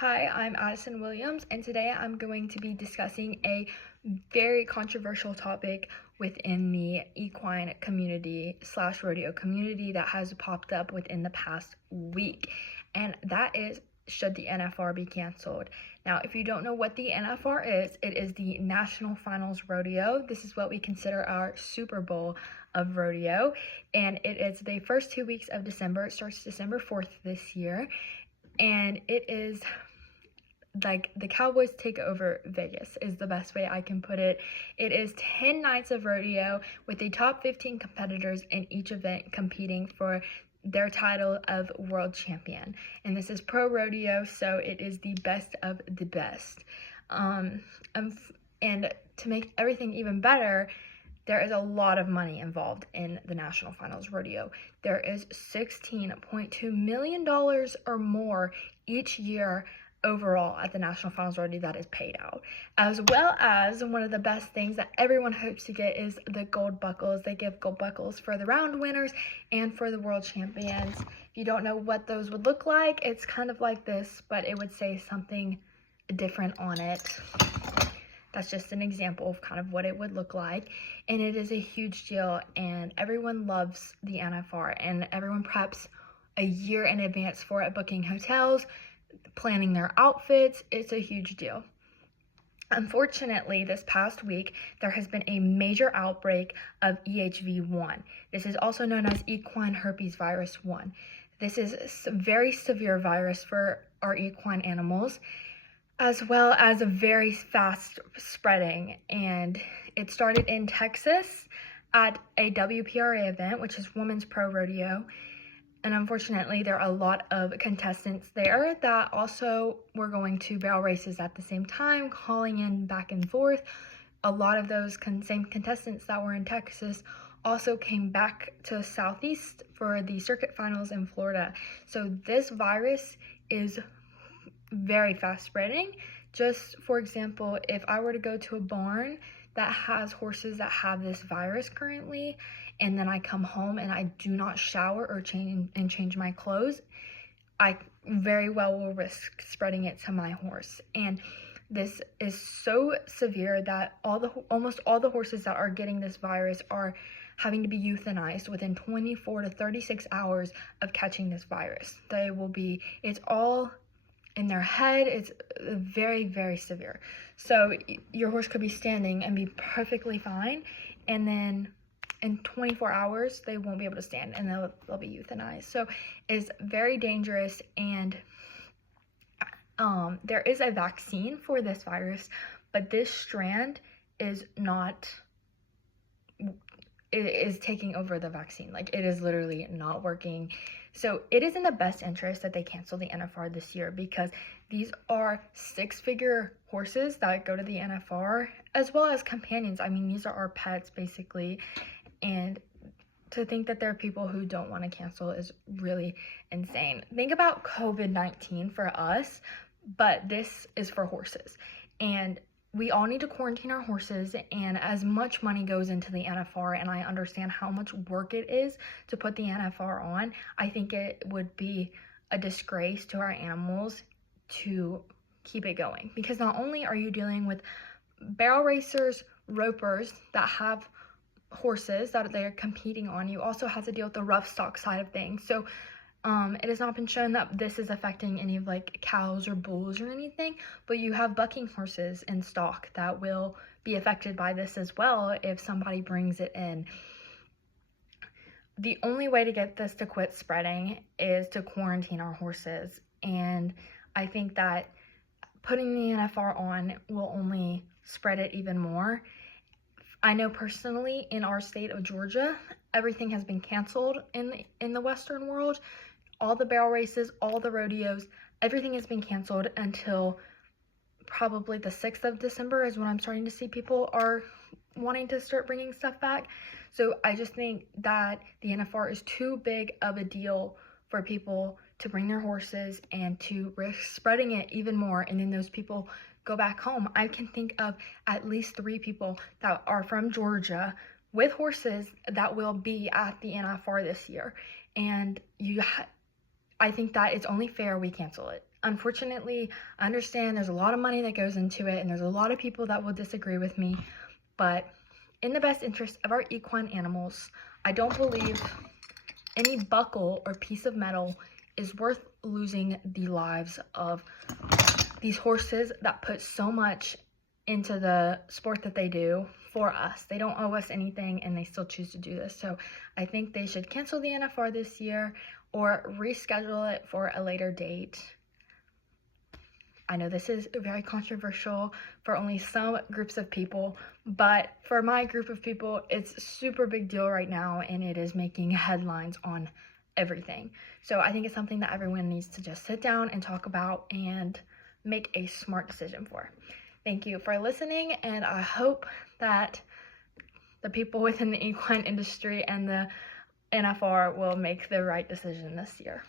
Hi, I'm Addison Williams, and today I'm going to be discussing a very controversial topic within the equine community / rodeo community that has popped up within the past week, and that is, should the NFR be canceled? Now, if you don't know what the NFR is, it is the National Finals Rodeo. This is what we consider our Super Bowl of rodeo, and it is the first 2 weeks of December. It starts December 4th this year, and it is like the Cowboys take over Vegas is the best way I can put it. It is 10 nights of rodeo with the top 15 competitors in each event competing for their title of world champion. And this is pro rodeo, so it is the best of the best. And to make everything even better, there is a lot of money involved in the National Finals Rodeo. There is $16.2 million or more each year overall at the National Finals Rodeo that is paid out, as well as one of the best things that everyone hopes to get is the gold buckles. They give gold buckles for the round winners and for the world champions. If you don't know what those would look like, it's kind of like this, but it would say something different on it. That's just an example of kind of what it would look like, and it is a huge deal, and everyone loves the NFR, and everyone preps a year in advance for it, booking hotels, planning their outfits. It's a huge deal. Unfortunately, this past week, there has been a major outbreak of EHV1. This is also known as equine herpes virus 1. This is a very severe virus for our equine animals, as well as a very fast spreading. And it started in Texas at a WPRA event, which is Women's Pro Rodeo. And unfortunately, there are a lot of contestants there that also were going to barrel races at the same time, calling in back and forth. A lot of those same contestants that were in Texas also came back to Southeast for the circuit finals in Florida. So this virus is very fast spreading. Just for example, if I were to go to a barn that has horses that have this virus currently, and then I come home and I do not shower or change my clothes, I very well will risk spreading it to my horse. And this is so severe that almost all the horses that are getting this virus are having to be euthanized within 24 to 36 hours of catching this virus. It's all in their head. It's very, very severe. So your horse could be standing and be perfectly fine, and then in 24 hours they won't be able to stand and they'll be euthanized. So it's very dangerous, and there is a vaccine for this virus, but this strand is taking over the vaccine. Like, it is literally not working. So it is in the best interest that they cancel the NFR this year, because these are six-figure horses that go to the NFR, as well as companions. I mean, these are our pets basically, and to think that there are people who don't want to cancel is really insane. Think about COVID-19 for us, but this is for horses, and we all need to quarantine our horses, and as much money goes into the NFR, and I understand how much work it is to put the NFR on, I think it would be a disgrace to our animals to keep it going, because not only are you dealing with barrel racers, ropers that have horses that they're competing on, you also have to deal with the rough stock side of things. So it has not been shown that this is affecting any of like cows or bulls or anything, but you have bucking horses in stock that will be affected by this as well if somebody brings it in. The only way to get this to quit spreading is to quarantine our horses, and I think that putting the NFR on will only spread it even more. I know personally in our state of Georgia, everything has been canceled in the Western world. All the barrel races, all the rodeos, everything has been canceled until probably the 6th of December is when I'm starting to see people are wanting to start bringing stuff back. So I just think that the NFR is too big of a deal for people to bring their horses and to risk spreading it even more, and then those people go back home. I can think of at least 3 people that are from Georgia with horses that will be at the NFR this year, and I think that it's only fair we cancel it. Unfortunately, I understand there's a lot of money that goes into it, and there's a lot of people that will disagree with me, but in the best interest of our equine animals, I don't believe any buckle or piece of metal is worth losing the lives of these horses that put so much into the sport that they do for us. They don't owe us anything, and they still choose to do this. So I think they should cancel the NFR this year or reschedule it for a later date. I know this is very controversial for only some groups of people, but for my group of people, it's a super big deal right now, and it is making headlines on everything. So I think it's something that everyone needs to just sit down and talk about and make a smart decision for. Thank you for listening, and I hope that the people within the equine industry and the NFR will make the right decision this year.